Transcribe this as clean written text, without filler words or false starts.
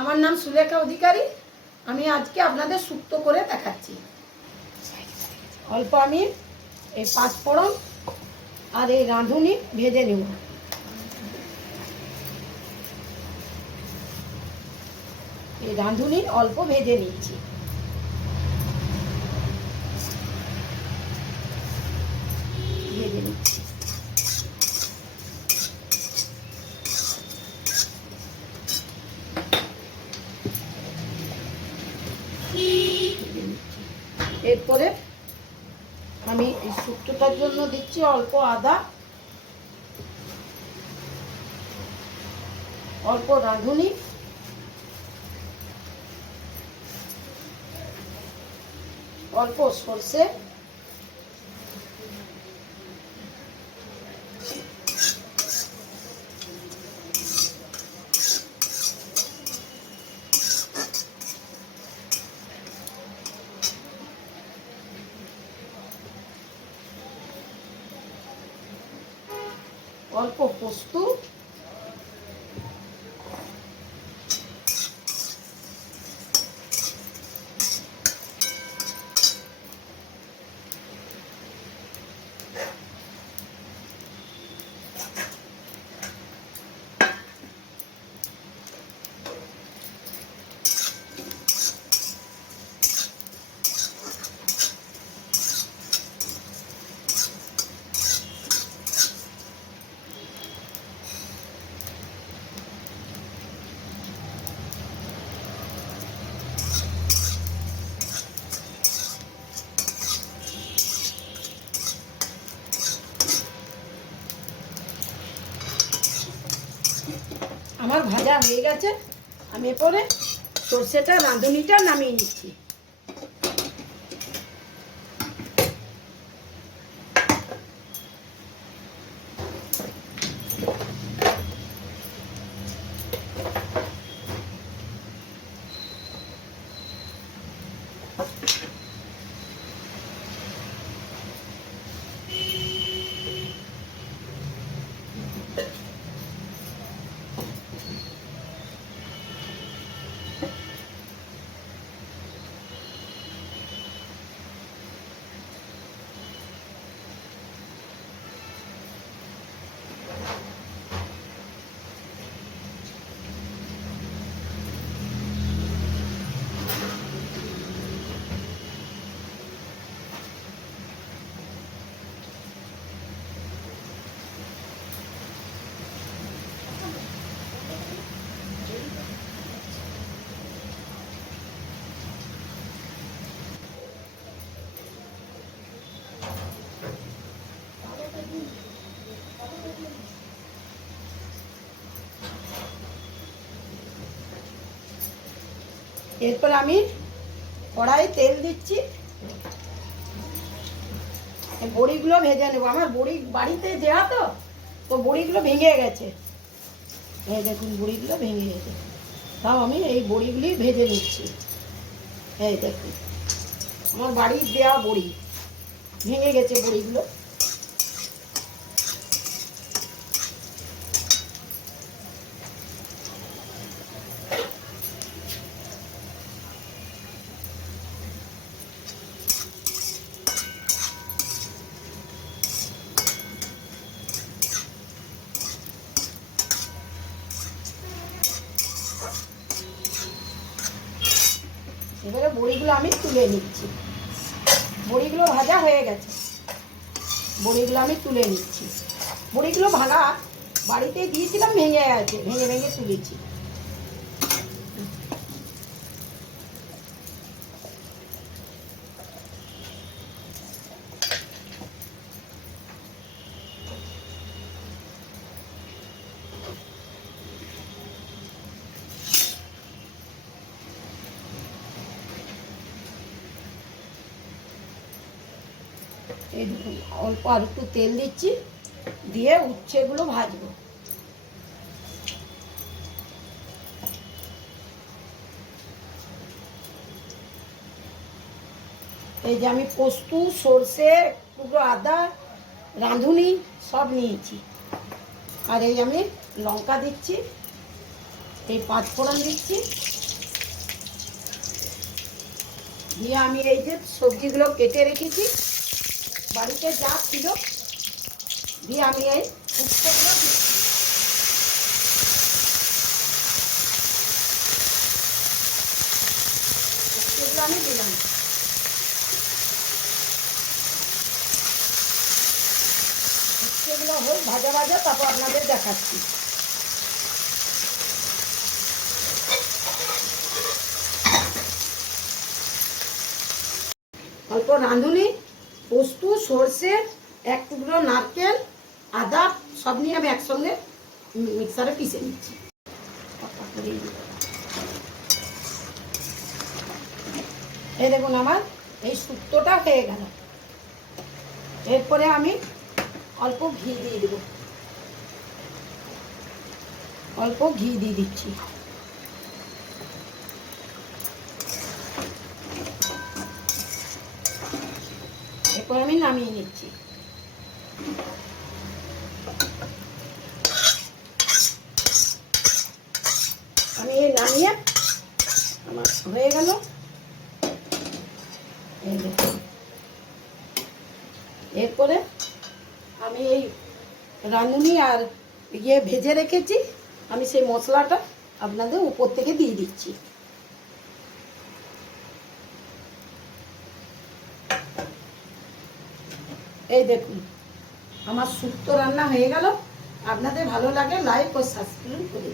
আমার নাম সুলেখা অধিকারী। আমি আজকে আপনাদের শুক্তো করে দেখাচ্ছি। অল্প আমি এই পাঁচফোড়ন আর এই রাঁধুনি ভেজে নেব। এই রাঁধুনি অল্প ভেজে নিচ্ছি। ভেজে নিচ্ছি। এরপরে আমি এই শুক্তোটার জন্য দিচ্ছি অল্প আদা, অল্প রাঁধুনি, অল্প সর্ষে, অল্প পোস্ত, আমার ভাজা হয়ে গেছে। আমি এরপরে সর্ষেটা রাঁধুনিটা নামিয়ে নিচ্ছি। এরপর আমি কড়াই তেল দিচ্ছি। বড়িগুলো ভেজে নেবো। আমার বড়ি বাড়িতে দেওয়া তো বড়িগুলো ভেঙে গেছে। এই দেখুন বড়িগুলো ভেঙে গেছে, তাও আমি এই বড়িগুলি ভেজে নিচ্ছি। এই দেখুন আমার বাড়ির দেওয়া বড়ি ভেঙে গেছে বড়িগুলো। এবারে বড়িগুলো আমি তুলে নিচ্ছি। বড়িগুলো ভাজা হয়ে গেছে। বড়িগুলো আমি তুলে নিচ্ছি। বড়িগুলো ভাঙা বাড়িতে দিয়েছিলাম, ভেঙে গেছে, ভেঙে ভেঙে তুলেছি। এই দেখুন অল্প আর একটু তেল দিচ্ছি, দিয়ে উচ্ছেগুলো ভাজবো। এই যে আমি পোস্ত, সর্ষে, টুকরো আদা, রাঁধুনি সব নিয়েছি। আর এই আমি লঙ্কা দিচ্ছি, এই 5 ফোড়ন দিচ্ছি, দিয়ে আমি এই যে সবজিগুলো কেটে রেখেছি বাড়িতে যা ছিল, দিয়ে আমি এই উচ্ছেগুলো দিচ্ছি। উচ্ছেগুলো আমি দিলাম। উচ্ছেগুলো হোক ভাজা ভাজা, তারপর আপনাদের দেখাচ্ছি। অল্প রাঁধুনি, পোস্ত, সর্ষে, 1 টুকরো নারকেল, আদা সব নিয়ে আমি একসঙ্গে মিক্সারে পিষে নিচ্ছি। এই দেখুন আমার এই শুক্তোটা হয়ে গেল। এরপরে আমি অল্প ঘি দিয়ে দেব, অল্প ঘি দিয়ে দিচ্ছি। এরপর আমি নামিয়ে নিচ্ছি। আমি এই নামিয়ে আমার হয়ে গেল। এই দেখুন, এরপরে আমি এই রাঁধুনি আর ভেজে রেখেছি, আমি সেই মশলাটা আপনাদের উপর থেকে দিয়ে দিচ্ছি। এই দেখুন আমার শুক্তো রান্না হয়ে গেল। আপনাদের ভালো লাগে লাইক ও সাবস্ক্রাইব করে দিন।